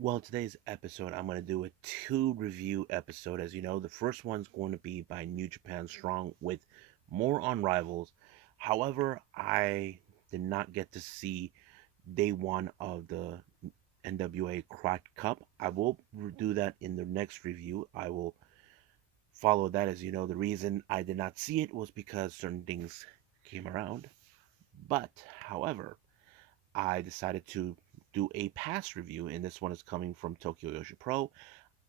Well, today's episode, I'm going to do a two review episode. As you know, the first one's going to be by New Japan Strong with more on Rivals. However, I did not get to see day one of the NWA Crack Cup. I will do that in the next review. I will follow that. As you know, the reason I did not see it was because certain things came around. But, however, I decided to do a past review, and this one is coming from Tokyo Joshi Pro.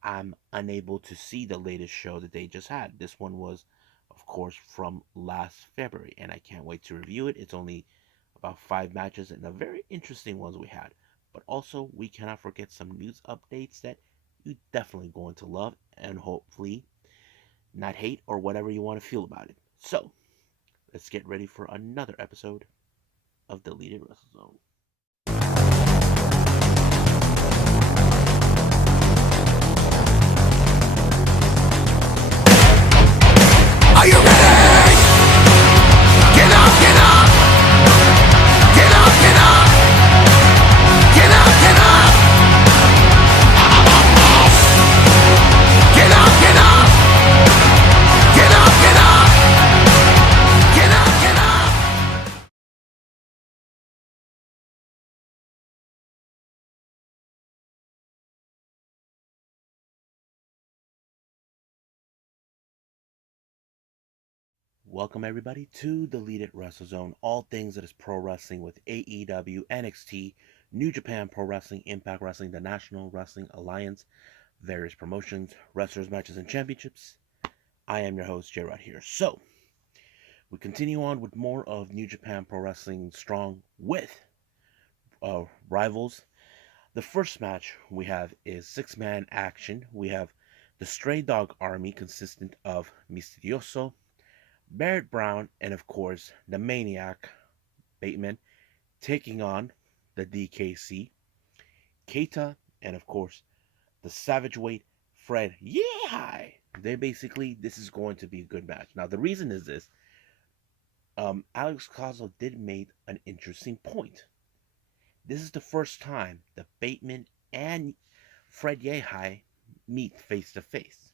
I'm unable to see the latest show that they just had. This one was, of course, from last February, and I can't wait to review it. It's only about five matches and the very interesting ones we had. But also, we cannot forget some news updates that you definitely going to love and hopefully not hate or whatever you want to feel about it. So, let's get ready for another episode of Deleted Wrestle Zone. Are you ready? Get up, get up! Get up, get up! Get up, get up! Get up, get up! Get up, get up! Get up, get up! Welcome everybody to Deleted Wrestle Zone, all things that is pro wrestling with AEW, NXT, New Japan Pro Wrestling, Impact Wrestling, the National Wrestling Alliance, various promotions, wrestlers, matches, and championships. I am your host, J Rod here. So, we continue on with more of New Japan Pro Wrestling Strong with rivals. The first match we have is six-man action. We have the Stray Dog Army consistent of Misterioso, Barrett Brown, and of course, the Maniac, Bateman, taking on the DKC, Keita, and of course, the Savage Weight, Fred Yehi. This is going to be a good match. Now, the reason is this Alex Cosmo did make an interesting point. This is the first time that Bateman and Fred Yehi meet face to face.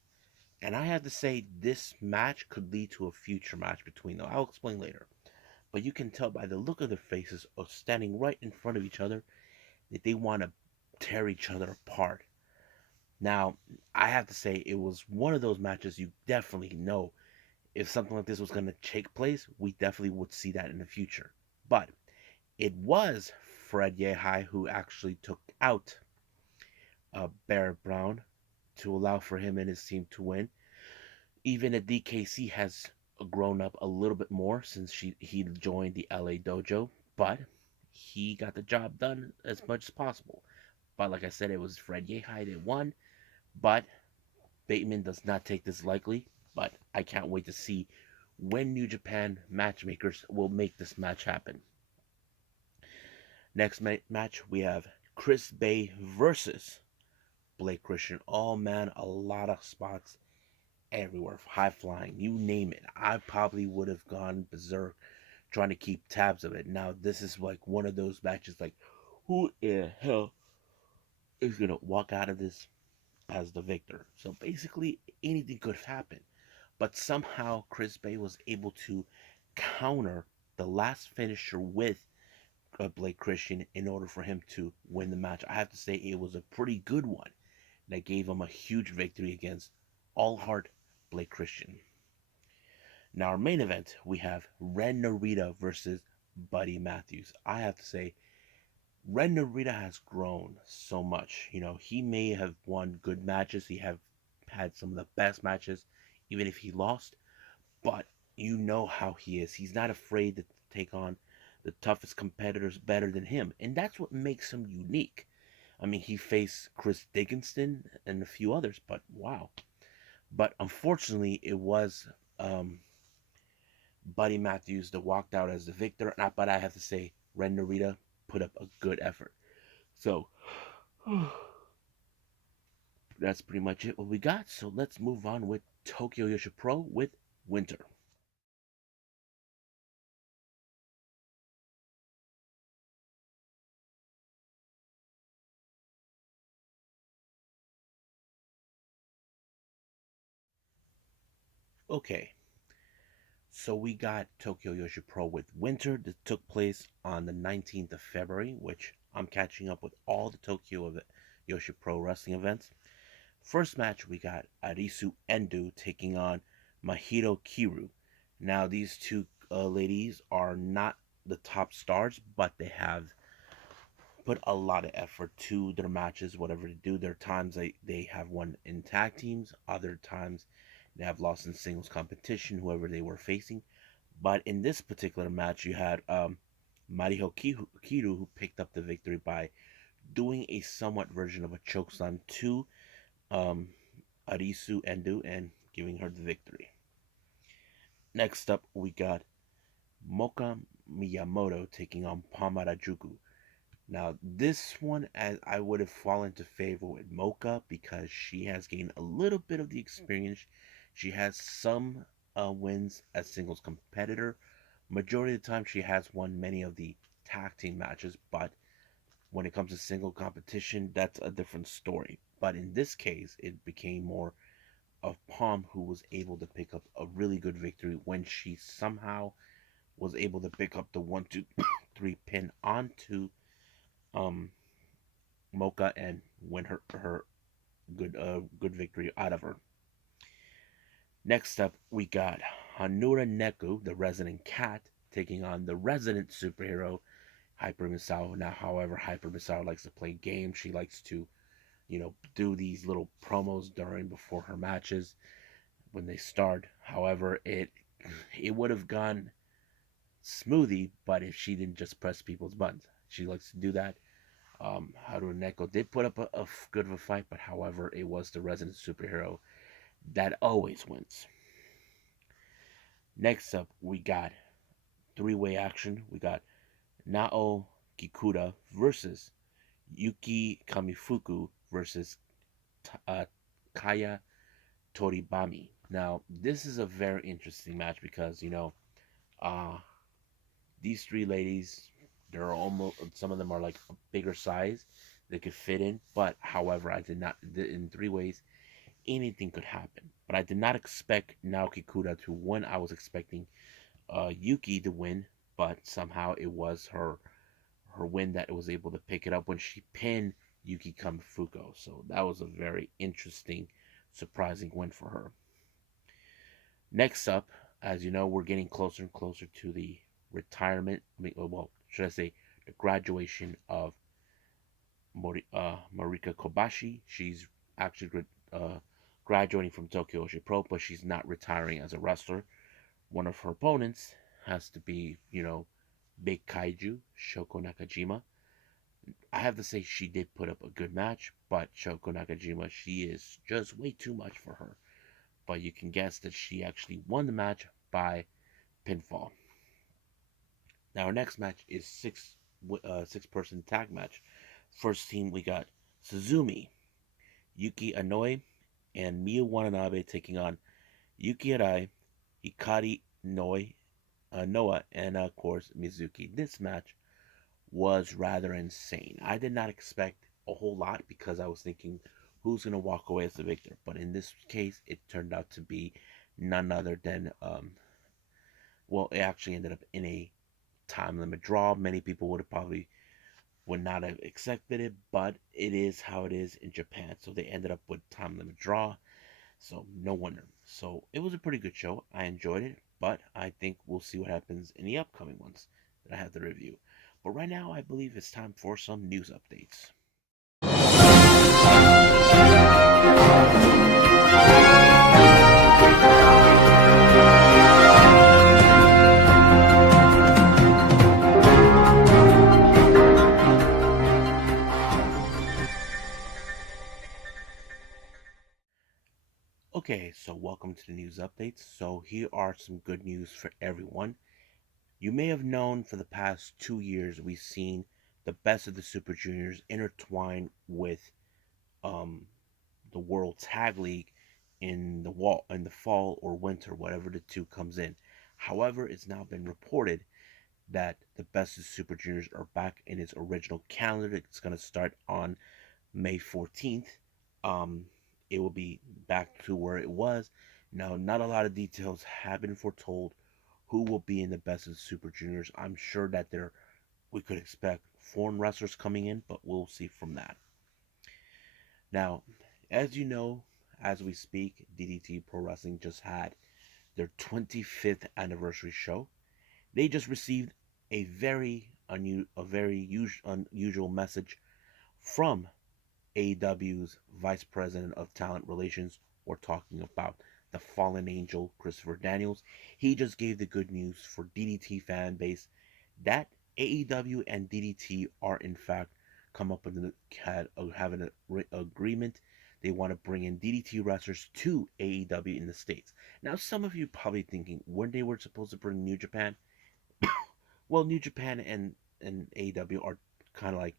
And I have to say, this match could lead to a future match between them. I'll explain later. But you can tell by the look of their faces of standing right in front of each other that they want to tear each other apart. Now, I have to say, it was one of those matches you definitely know if something like this was going to take place, we definitely would see that in the future. But it was Fred Yehi who actually took out Barrett Brown to allow for him and his team to win. Even the DKC has grown up a little bit more since he joined the LA Dojo, but he got the job done as much as possible. But like I said, it was Fred Yehi that won, but Bateman does not take this lightly. But I can't wait to see when New Japan matchmakers will make this match happen. Next match, we have Chris Bay versus Blake Christian. Oh man, a lot of spots everywhere. High flying, you name it. I probably would have gone berserk trying to keep tabs of it. Now, this is like one of those matches like, who in the hell is going to walk out of this as the victor? So basically, anything could happen. But somehow, Chris Bay was able to counter the last finisher with Blake Christian in order for him to win the match. I have to say, it was a pretty good one that gave him a huge victory against All Heart Blake Christian. Now, our main event, we have Ren Narita versus Buddy Matthews. I have to say, Ren Narita has grown so much. You know, he may have won good matches. He have had some of the best matches, even if he lost. But you know how he is. He's not afraid to take on the toughest competitors better than him. And that's what makes him unique. I mean, he faced Chris Dickinson and a few others, but wow. But unfortunately, it was Buddy Matthews that walked out as the victor. But I have to say, Ren Narita put up a good effort. So that's pretty much it what we got. So let's move on with Tokyo Joshi Pro with Winter. Okay, so we got Tokyo Joshi Pro with Winter that took place on the 19th of February, which I'm catching up with all the Joshi Pro Wrestling events. First match, we got Arisu Endo taking on Mahito Kiru. Now, these two ladies are not the top stars, but they have put a lot of effort to their matches, whatever they do. There are times they have won in tag teams, other times they have lost in singles competition, whoever they were facing. But in this particular match, you had Kiru, who picked up the victory by doing a somewhat version of a chokeslam to um, Arisu Endo and giving her the victory. Next up, we got Moka Miyamoto taking on Pamarajuku. Now, this one, as I would have fallen to favor with Mocha because she has gained a little bit of the experience. She has some wins as singles competitor. Majority of the time, she has won many of the tag team matches, but when it comes to single competition, that's a different story. But in this case, it became more of Palm who was able to pick up a really good victory when she somehow was able to pick up the 1, 2, 3 pin onto um Mocha and win her good victory out of her. Next up, we got Hanura Neku, the resident cat, taking on the resident superhero Hyper Misao. Now, however, Hyper Misao likes to play games. She likes to, do these little promos during before her matches when they start. However, it would have gone smoothly, but if she didn't just press people's buttons, she likes to do that. Haru Neko did put up a good of a fight, but however, it was the resident superhero that always wins. Next up, we got three-way action. We got Nao Kikuta versus Yuki Kamifuku versus uh, Kaya Toribami. Now, this is a very interesting match because uh, these three ladies, they're almost some of them are like a bigger size. They could fit in, but however, I did not in three ways anything could happen. But I did not expect Naoki Kuda to win. I was expecting Yuki to win, but somehow it was her win that was able to pick it up when she pinned Yuki Kamifuko. So that was a very interesting, surprising win for her. Next up, as you know, we're getting closer and closer to the retirement. Well, should I say the graduation of Marika Kobashi. She's actually graduating from Tokyo Joshi Pro, but she's not retiring as a wrestler. One of her opponents has to be, Big Kaiju, Shoko Nakajima. I have to say she did put up a good match, but Shoko Nakajima, she is just way too much for her. But you can guess that she actually won the match by pinfall. Now our next match is six person tag match. First team we got Suzumi, Yuki Anoe, and Miyu Watanabe taking on Yuki Arai, Hikari Noah, and of course Mizuki. This match was rather insane. I did not expect a whole lot because I was thinking who's going to walk away as the victor. But in this case, it turned out to be none other than, well, it actually ended up in a time limit draw. Many people would not have accepted it, but it is how it is in Japan. So they ended up with time limit draw. So no wonder. So it was a pretty good show. I enjoyed it, but I think we'll see what happens in the upcoming ones that I have to review. But right now, I believe it's time for some news updates. Okay, so welcome to the news updates. So here are some good news for everyone. You may have known for the past 2 years we've seen the best of the Super Juniors intertwine with um, the World Tag League in the fall or winter, whatever the two comes in. However, it's now been reported that the best of Super Juniors are back in its original calendar. It's going to start on May 14th. Um, it will be back to where it was. Now, not a lot of details have been foretold who will be in the best of the Super Juniors. I'm sure that we could expect foreign wrestlers coming in, but we'll see from that. Now, as you know, as we speak, DDT Pro Wrestling just had their 25th anniversary show. They just received a very unusual message from AEW's Vice President of Talent Relations. We're talking about the fallen angel, Christopher Daniels. He just gave the good news for DDT fan base that AEW and DDT are in fact come up with having an agreement. They want to bring in DDT wrestlers to AEW in the States. Now, some of you probably thinking when they were supposed to bring New Japan. Well, New Japan and AEW are kind of like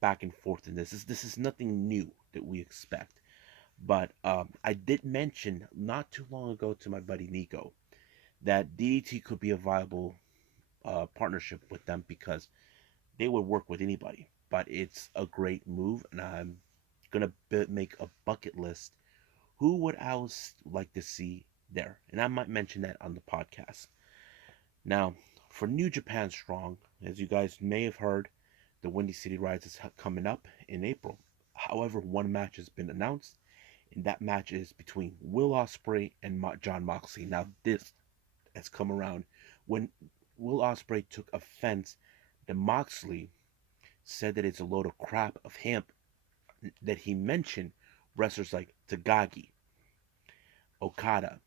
back and forth in this. This is nothing new that we expect. But I did mention not too long ago to my buddy Nico that DDT could be a viable partnership with them because they would work with anybody. But it's a great move, and I'm gonna make a bucket list. Who would I like to see there? And I might mention that on the podcast. Now, for New Japan Strong, as you guys may have heard, the Windy City Riots is coming up in April. However, one match has been announced, and that match is between Will Ospreay and John Moxley. Now, this has come around when Will Ospreay took offense that Moxley said that it's a load of crap of him that he mentioned wrestlers like Tagagi, Okada,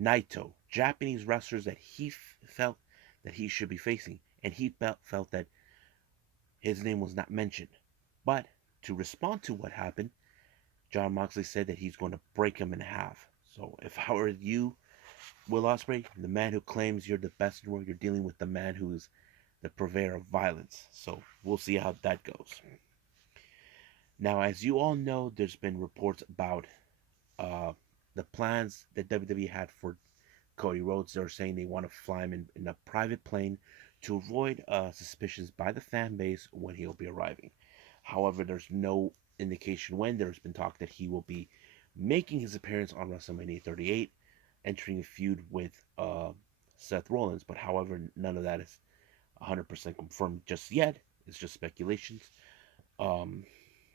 Naito, Japanese wrestlers that he felt that he should be facing, and he felt that his name was not mentioned. But to respond to what happened, John Moxley said that he's going to break him in half. So if I were you, Will Ospreay, the man who claims you're the best in the world, you're dealing with the man who's the purveyor of violence. So we'll see how that goes. Now, as you all know, there's been reports about uh, the plans that WWE had for Cody Rhodes. They're saying they want to fly him in a private plane to avoid suspicions by the fan base when he'll be arriving. However, there's no indication when. There's been talk that he will be making his appearance on WrestleMania 38, entering a feud with Seth Rollins. But however, none of that is 100% confirmed just yet. It's just speculations. Um,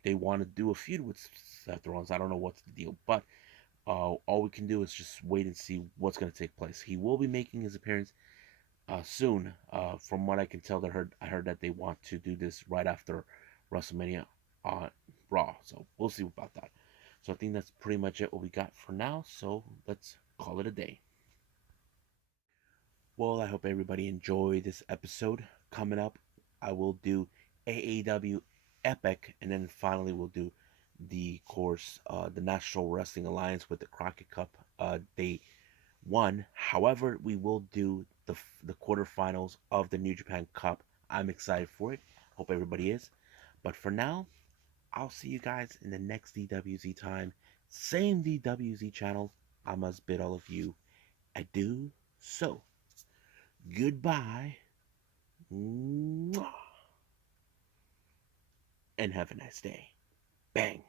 they want to do a feud with Seth Rollins. I don't know what's the deal, but all we can do is just wait and see what's going to take place. He will be making his appearance soon. From what I can tell, I heard that they want to do this right after WrestleMania on Raw. So we'll see about that. So I think that's pretty much it what we got for now. So let's call it a day. Well, I hope everybody enjoyed this episode. Coming up, I will do AAW Epic, and then finally we'll do the National Wrestling Alliance with the Crockett Cup Day 1. However, we will do the quarterfinals of the New Japan Cup. I'm excited for it. Hope everybody is. But for now, I'll see you guys in the next DWZ time. Same DWZ channel. I must bid all of you adieu. So, goodbye. Mwah, and have a nice day. Bang.